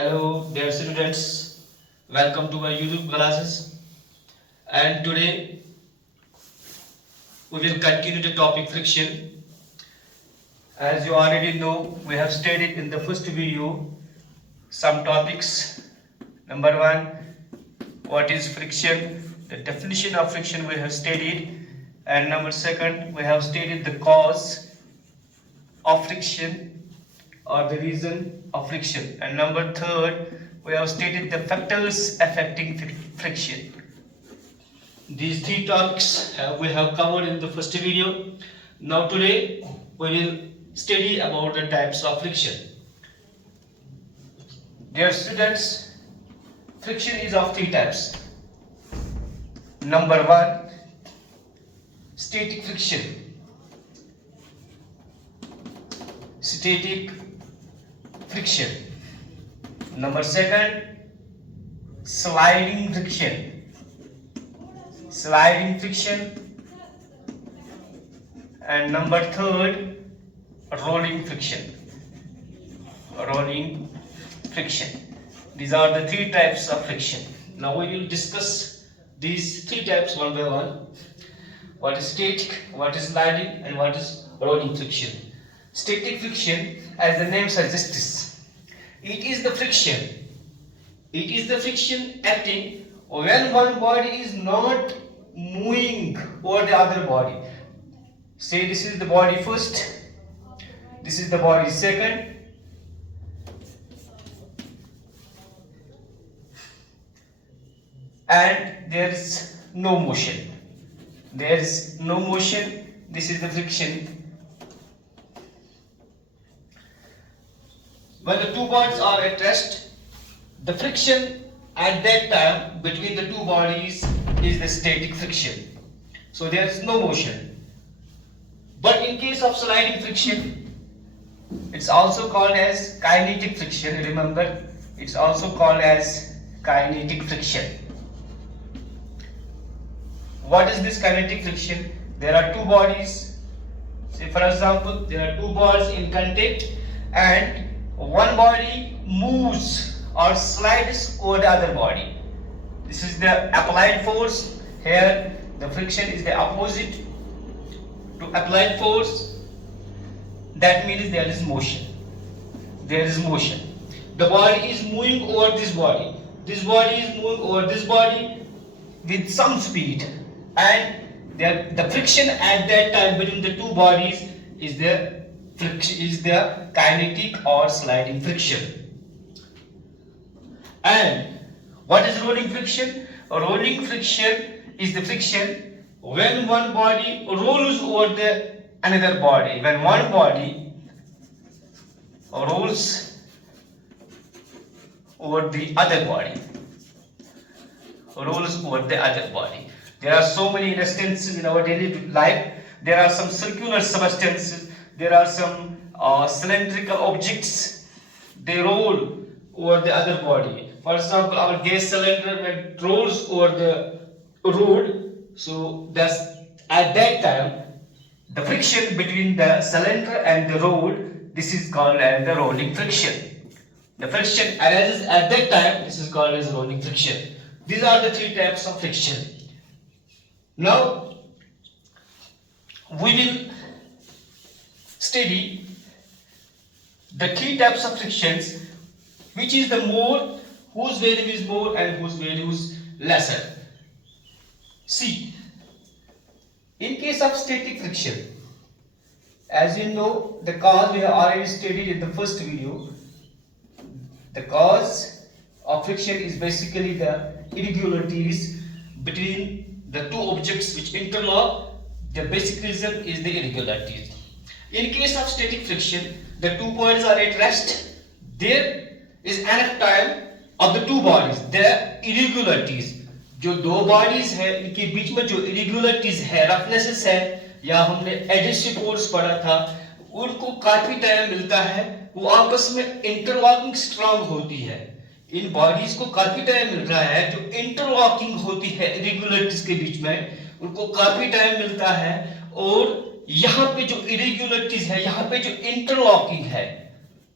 Hello, dear students. Welcome to my YouTube classes. And today we will continue the topic friction. As you already know, we have studied in the first video some topics. Number one, what is friction? The definition of friction we have studied. And number second, we have studied the cause of friction or the reason of friction. And number third, we have stated the factors affecting friction. These three topics we have covered in the first video. Now today we will study about the types of friction. Dear students, friction is of three types. Number one, static friction. Static friction. Number second, sliding friction. Sliding friction. And number third, rolling friction. Rolling friction. These are the three types of friction. Now we will discuss these three types one by one. What is static, what is sliding, and what is rolling friction. Static friction, as the name suggests, it is the friction. It is the friction acting when one body is not moving over the other body. Say this is the body first, this is the body second, and there is no motion. There is no motion. This is the friction. When the two bodies are at rest, the friction at that time between the two bodies is the static friction. So there is no motion. But in case of sliding friction, it's also called as kinetic friction. Remember, it's also called as kinetic friction. What is this kinetic friction? There are two bodies. Say for example, there are two balls in contact and one body moves or slides over the other body. This is the applied force. Here the friction is the opposite to applied force. That means there is motion. There is motion. The body is moving over this body. This body is moving over this body with some speed, and the friction at that time between the two bodies is the kinetic or sliding friction. And what is rolling friction? Rolling friction is the friction when one body rolls over the another body. When one body rolls over the other body. Rolls over the other body. There are so many instances in our daily life. There are some circular substances. There are some cylindrical objects. They roll over the other body. For example, our gas cylinder, when it rolls over the road, so that's at that time the friction between the cylinder and the road, this is called as the rolling friction. The friction arises at that time, this is called as rolling friction. These are the three types of friction. Now we will study the three types of frictions, which is the more, whose value is more and whose value is lesser. See, in case of static friction, as you know, the cause we have already studied in the first video. The cause of friction is basically the irregularities between the two objects which interlock. The basic reason is the irregularities. In case of static friction, the two bodies are at rest. There is enough time of the two bodies. The irregularities, जो दो bodies है, इनके बीच में जो irregularities है, roughnesses है, या हमने adhesive force पढ़ा था, उनको काफी टाइम मिलता है. वो आपस में इंटरलॉकिंग स्ट्रांग होती है. इन बॉडीज को काफी टाइम मिल रहा है. जो इंटरलॉकिंग होती है irregularities के बीच में, उनको काफी टाइम मिलता है. और यहाँ पे जो इरेगुलरिटीज है, यहाँ पे जो इंटरलॉकिंग है,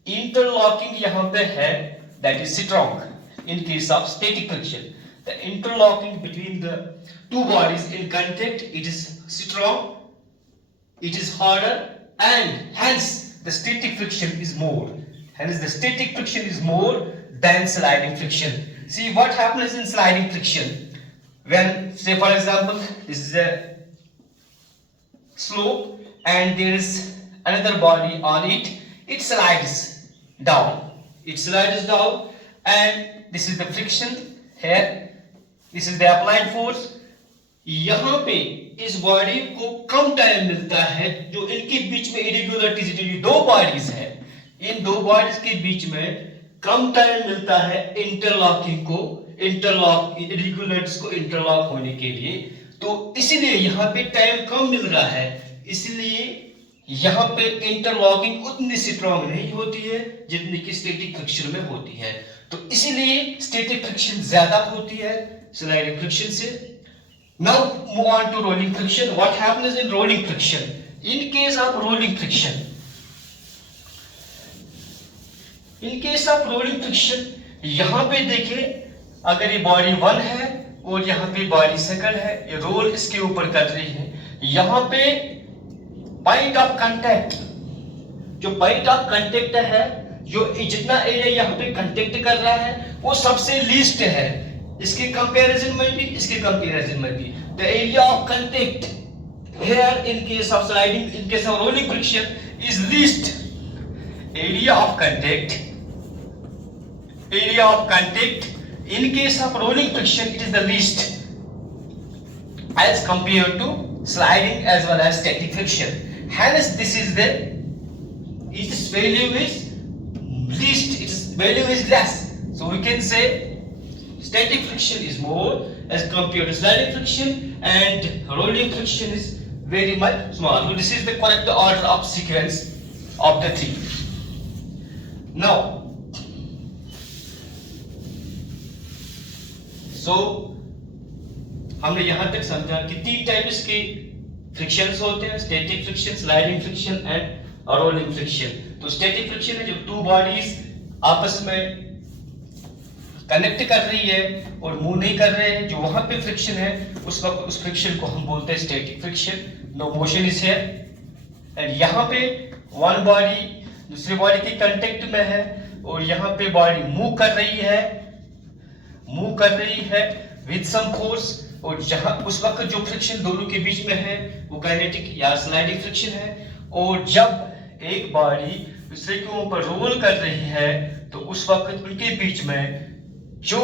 इंटरलॉकिंग यहाँ पे है, that is strong. In case of static friction, the interlocking between the two bodies in contact, it is strong, it is harder, and hence the static friction is more. Hence the static friction is more than sliding friction. See what happens in sliding friction. When, say for example, this is a slope and there is another body on it, it slides down. It slides down and this is the friction here. This is the applied force. यहाँ पे इस body को कम time मिलता है, जो इनके बीच में irregularities, जो दो बॉडीज है, इन दो बॉडीज के बीच में कम टाइम मिलता है इंटरलॉकिंग को, इंटरलॉक इरेगुलरिटीज को इंटरलॉक होने के लिए. तो इसलिए यहाँ पे टाइम कम मिल रहा है, इसलिए यहाँ पे इंटरलॉकिंग उतनी स्ट्रॉन्ग नहीं होती है जितनी कि स्टैटिक फ्रिक्शन में होती है. तो इसीलिए स्टैटिक फ्रिक्शन ज्यादा होती है स्लाइडिंग फ्रिक्शन से. Now move on to rolling friction. What happens in rolling friction? In case of rolling friction, यहाँ पे देखिए, अगर ये बॉडी 1 है और यहाँ पे बॉडी 2 है, ये रोल इसके ऊपर कर रही है. यहाँ पे पॉइंट ऑफ कांटेक्ट, जो पॉइंट ऑफ कांटेक्ट है, जो जितना एरिया यहाँ पे कांटेक्ट कर रहा है वो सबसे लीस्ट है. इसके कंपैरिजन में भी, इसके कंपैरिजन में भी the area of contact here in case of sliding, in case of rolling friction is least. Area of contact in case of rolling friction, it is the least as compared to sliding as well as static friction. Hence this is the, its value is least, its value is less. So we can say static friction is more as compared to sliding friction, and rolling friction is very much small. So this is the correct order of sequence of the three. Now, so हमने यहाँ तक समझा कि 3 types के frictions होते हैं, static friction, sliding friction and rolling friction. तो static friction है जब 2 बॉडीज आपस में कनेक्ट कर रही है और मूव नहीं कर रहे हैं, जो वहां पे फ्रिक्शन है उस वक्त उस फ्रिक्शन को हम बोलते हैं static friction. No motion is here. And यहाँ पे वन बॉडी दूसरी बॉडी के कांटेक्ट में है और यहाँ पे बॉडी मूव कर रही है विद सम फोर्स, और जहां उस वक्त जो फ्रिक्शन दोनों के बीच में है वो काइनेटिक या स्लाइडिंग फ्रिक्शन है. और जब एक बॉडी दूसरे के ऊपर रोल कर रही है तो उस वक्त उनके बीच में जो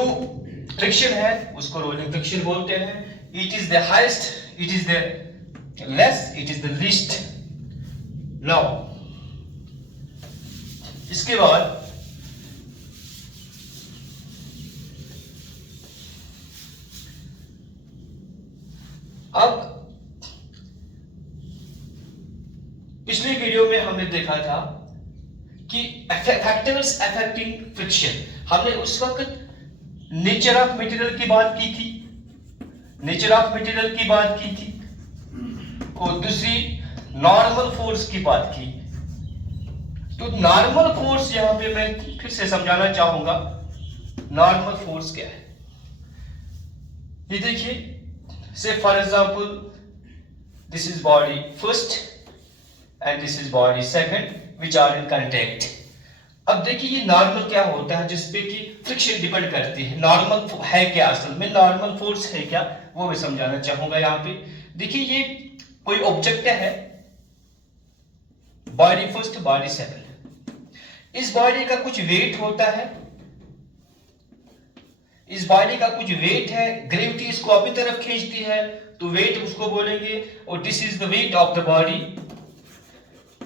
फ्रिक्शन है उसको रोलिंग फ्रिक्शन बोलते हैं. It is the highest, it is the less, it is the least. Now इसके बाद अब पिछले वीडियो में हमने देखा था कि फैक्टर्स अफेक्टिंग फ्रिक्शन. हमने उस वक्त नेचर ऑफ मटेरियल की बात की थी, और दूसरी नॉर्मल फोर्स की बात की. तो नॉर्मल फोर्स यहां पे मैं फिर से समझाना चाहूंगा. नॉर्मल फोर्स क्या है? ये देखिए, say for example this is body first and this is body second which are in contact. अब देखिए ये नॉर्मल क्या होता है जिसपे कि फ्रिक्शन डिपेंड करती है. नॉर्मल है क्या, असल में नॉर्मल फोर्स है क्या, वो मैं समझाना चाहूंगा. यहाँ पे देखिए ये कोई ऑब्जेक्ट है, बॉडी फर्स्ट बॉडी सेकंड. इस बॉडी का कुछ वेट होता है, इस बॉडी का कुछ वेट है, ग्रेविटी इसको अपनी तरफ खींचती है तो वेट उसको बोलेंगे. और this is the weight of the body,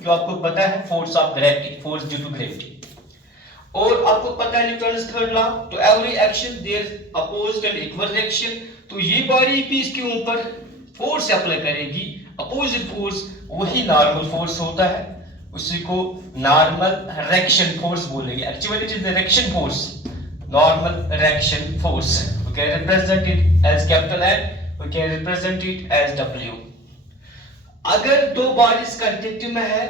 जो आपको पता है force of gravity, force due to gravity. और आपको पता है न्यूटन्स थर्ड लॉ, तो every action there opposite and equal reaction. तो ये बॉडी भी इसके ऊपर फोर्स अप्लाई करेगी, अपोजिट फोर्स, वही नॉर्मल फोर्स होता है, उसी को नॉर्मल रिएक्शन फोर्स बोलेंगे. Actually it is the reaction force, normal reaction force. We can represent it as capital N, we can represent it as W. अगर 2 bodies contact में है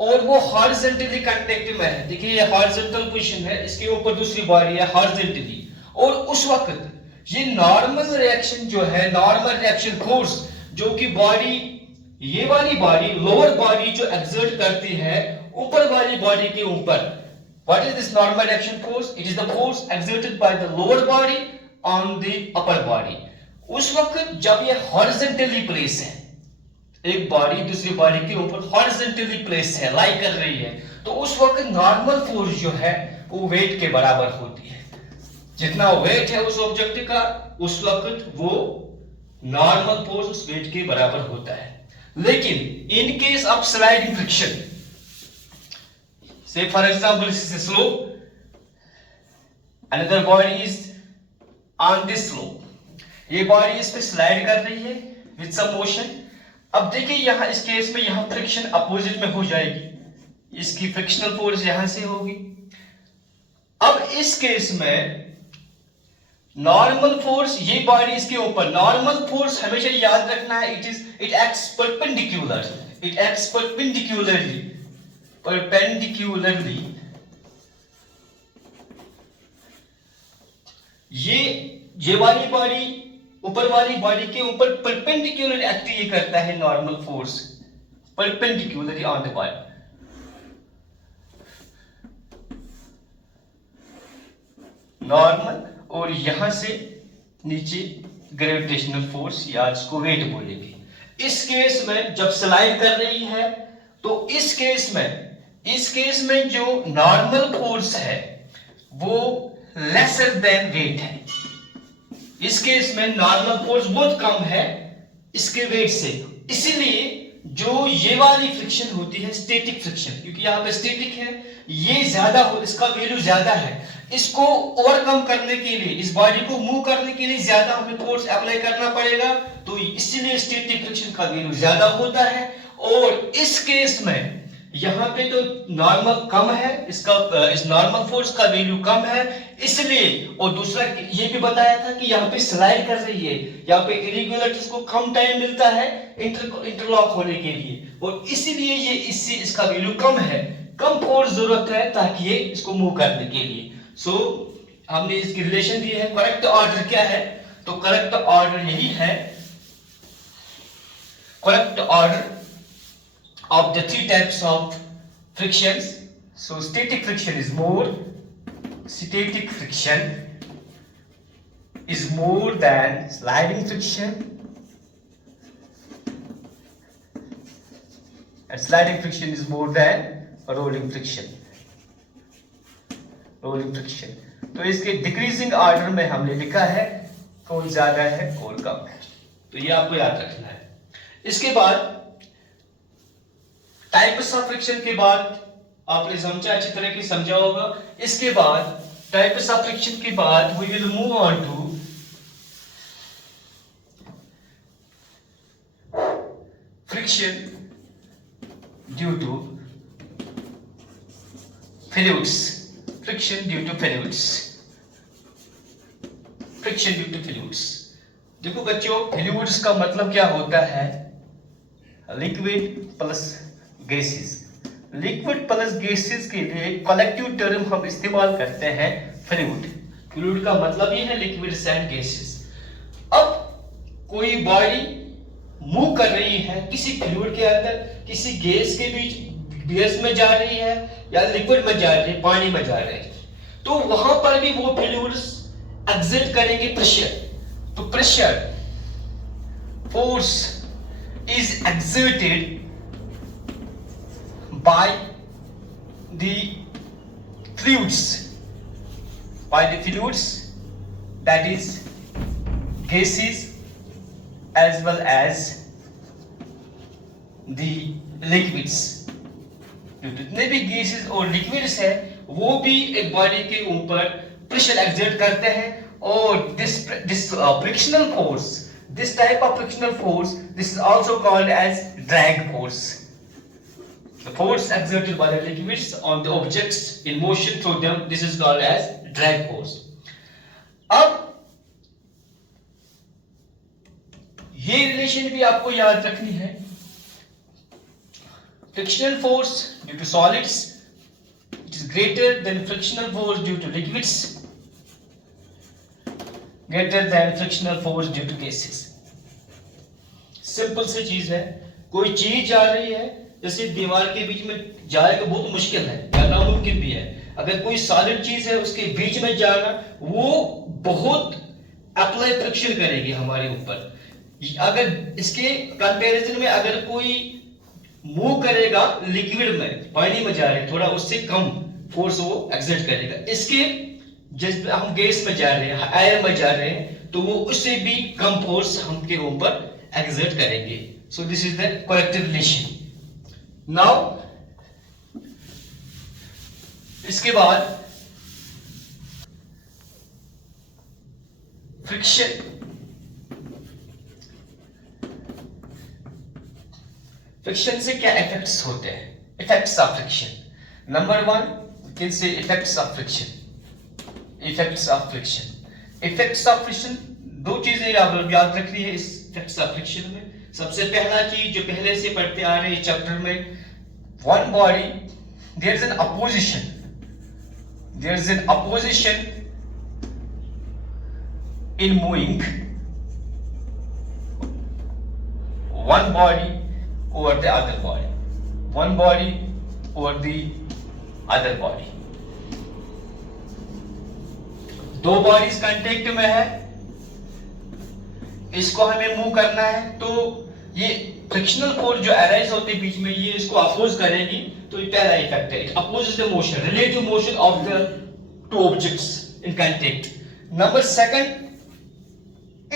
और वो हॉरिजॉन्टली कांटेक्ट में है, देखिए ये हॉरिजॉन्टल पोजीशन है, इसके ऊपर दूसरी बॉडी है हॉरिजॉन्टली, और उस वक्त ये नॉर्मल रिएक्शन जो है, नॉर्मल रिएक्शन फोर्स जो कि बॉडी, ये वाली बॉडी, लोअर बॉडी जो एक्सर्ट करती है ऊपर वाली बॉडी के ऊपर, what is this normal reaction force? It is the force exerted by the lower body on the upper body. उस वक्त जब ये हॉरिजॉन्टली प्लेस है, एक बॉडी दूसरी बॉडी के ऊपर हॉरिजॉन्टली प्लेस है, लाई कर रही है, तो उस वक्त नॉर्मल फोर्स जो है वो वेट के बराबर होती है। जितना वेट है उस ऑब्जेक्ट का, उस वक्त वो नॉर्मल फोर्स उस वेट के बराबर होता है। लेकिन in case of sliding friction, say for example this is slope, another body is on this slope, ये बॉडी इस पे स्लाइड कर रही है विद सम मोशन। अब देखिए यहां इस केस में यहां फ्रिक्शन अपोजिट में हो जाएगी, इसकी फ्रिक्शनल फोर्स यहां से होगी। अब इस केस में नॉर्मल फोर्स, ये बॉडी इसके ऊपर, नॉर्मल फोर्स हमेशा याद रखना है, it acts perpendicular, it acts perpendicularly, perpendicularly, ये वाली बॉडी ऊपर वाली बॉडी के ऊपर परपेंडिकुलर एक्ट ये करता है normal force, perpendicularly on the body. Normal, और यहां से नीचे ग्रेविटेशनल फोर्स या इसको वेट बोलेंगे। इस केस में जब स्लाइड कर रही है तो इस केस में जो नॉर्मल फोर्स है वो लेसर देन वेट है। इस केस में नॉर्मल फोर्स बहुत कम है इसके वेट से, इसीलिए जो ये वाली फ्रिक्शन होती है स्टैटिक फ्रिक्शन, क्योंकि यहाँ पे स्टैटिक है, ये ज्यादा हो, इसका वैल्यू ज्यादा है, इसको ओवरकम करने के लिए, इस बॉडी को मूव करने के लिए ज्यादा हमें फोर्स अप्लाई करना पड़ेगा, तो इसीलिए स्टैटिक फ्रिक्शन का वैल्यू ज्यादा होता है। और इस केस में यहाँ पे तो नॉर्मल कम है, इस नॉर्मल फोर्स का वैल्यू कम है, इसलिए, और दूसरा ये भी बताया था कि यहाँ पे स्लाइड कर रही है, यहाँ पे इरेगुलरिटीज को कम टाइम मिलता है इंटरलॉक होने के लिए, और इसीलिए ये इससे इसका वैल्यू कम है, कम फोर्स जरूरत है ताकि ये इसको मूव करने के लिए। सो हमने इसकी रिलेशन दी है। करेक्ट ऑर्डर क्या है? तो करेक्ट ऑर्डर यही है, correct order of the three types of frictions. So static friction is more than sliding friction, and sliding friction is more than rolling friction. तो इसके डिक्रीजिंग ऑर्डर में हमने लिखा है कौन ज्यादा है कौन कम है, तो ये आपको याद रखना है। इसके बाद टाइप्स ऑफ फ्रिक्शन के बाद आपने समझा, अच्छी तरह की समझा होगा। इसके बाद टाइप्स ऑफ फ्रिक्शन के बाद we will move on to friction due to fluids, friction due to fluids, friction due to fluids. देखो बच्चों, फ्लूइड्स का मतलब क्या होता है? Liquid plus gases. Liquid plus gases के लिए कलेक्टिव टर्म हम इस्तेमाल करते हैं फ्लूइड। फ्लूइड का मतलब ये है लिक्विड एंड गैसेस। अब कोई बॉडी मूव कर रही है किसी फ्लूइड के अंदर, किसी गैस के बीच, गैस में जा रही है या लिक्विड में जा रही है, पानी में जा रही है, तो वहां पर भी वो फ्लूइड्स एक्सर्ट करेंगे प्रेशर। तो pressure, force is exerted by the fluids, that is gases as well as the liquids। जितने भी गैसेस और लिक्विड्स है वो भी एक बॉडी के ऊपर प्रेशर एक्सर्ट करते हैं, और this frictional force, this type of frictional force, this is also called as drag force। The force exerted by the liquids on the objects in motion through them, this is called as drag force। अब ये relation भी आपको याद रखनी है। frictional force due to solids, it is greater than frictional force due to liquids, greater than frictional force due to gases. Simple सी चीज है, कोई चीज जा रही है, जैसे दीवार के बीच में जाएगा बहुत मुश्किल है या नामुमकिन भी है। अगर कोई सॉलिड चीज है उसके बीच में जाना, वो बहुत अप्लाई फ्रिक्शन करेगी हमारे ऊपर। अगर इसके कंपैरिजन में अगर कोई मूव करेगा लिक्विड में, पानी में जा रहे हैं, थोड़ा उससे कम फोर्स वो एक्सर्ट करेगा। इसके जिस हम गैस में जा रहे हैं, एयर में जा रहे हैं, तो वो उससे भी कम फोर्स हमके ऊपर एक्सर्ट करेंगे। So this is the correct relation. Now इसके बाद फ्रिक्शन, फ्रिक्शन से क्या इफेक्ट्स होते हैं? Effects of friction, number 1 can say effects of friction. Effects of friction, effects of friction दो चीजें याद रखनी है इस इफेक्ट्स ऑफ फ्रिक्शन में। सबसे पहला चीज जो पहले से पढ़ते आ रहे हैं चैप्टर में, one body there is an opposition, there is an opposition in moving one body over the other body, one body over the other body। दो बॉडीज कांटेक्ट में है, इसको हमें मूव करना है, तो ये फ्रिक्शनल फोर्स जो अराइज होते बीच में, ये इसको अपोज करेगी, तो ये पहला इफेक्ट है। It opposes the motion, relative motion of the two objects in contact. Number second,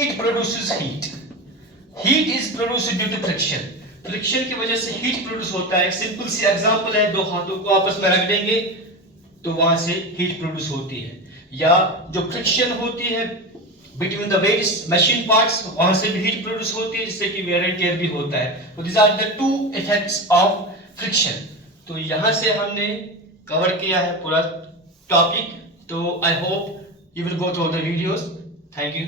it produces heat, heat is produced due to friction, friction की वजह से हीट प्रोड्यूस होता है। सिंपल सी एग्जांपल है, दो हाथों को आपस में रख देंगे तो वहां से हीट प्रोड्यूस होती है, या जो फ्रिक्शन होती है between the various machine parts, वहां से भी हीट प्रोड्यूस होती है, जिससे कि वेयर एंड टियर भी होता है। तो this are the two effects of friction. तो यहां से हमने कवर किया है पूरा टॉपिक। तो I hope you will go through the videos. Thank you.